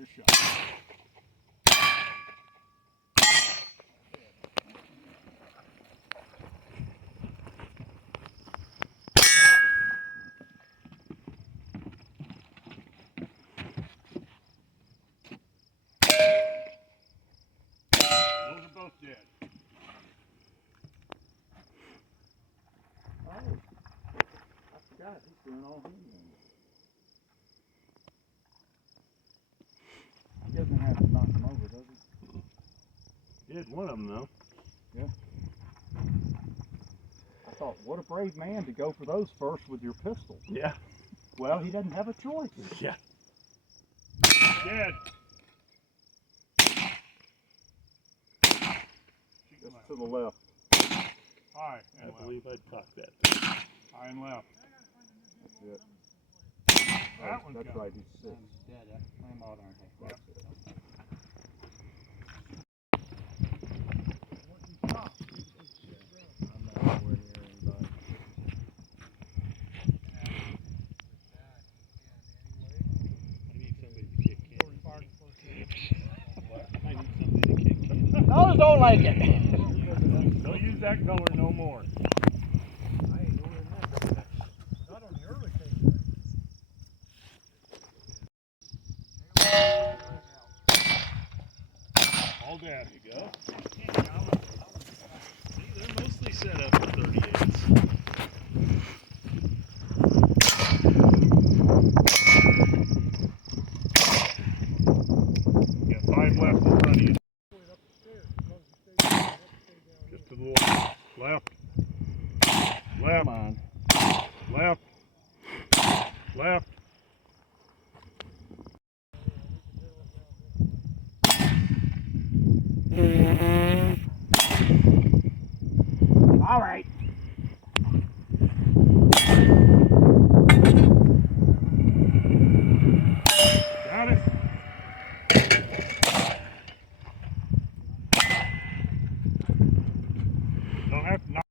your shot. Those are both dead. Oh, I forgot he's doing all he can. He doesn't have to knock him over, does he? He hit one of them though. Yeah. I thought, what a brave man to go for those first with your pistol. Yeah. Well, he doesn't have a choice. Yeah. Dead. Just to the left. High and I left. believe I'd caught that. High and left. That's it. That one's That's got right, he's 6. Dead. I'm out on it. That's it. I'm not nowhere near anybody. I need somebody to kick Kenny. What? I need somebody to kick Kenny. Those don't like it. Don't use that color no more. I ain't doing that. Not on the early case. All dead. There you go. See, they're mostly set up for 38s. Yeah, 5 left in front of you. Just to the left. Left. Left. Come on. Left. Left. All right. Got it. Don't have to knock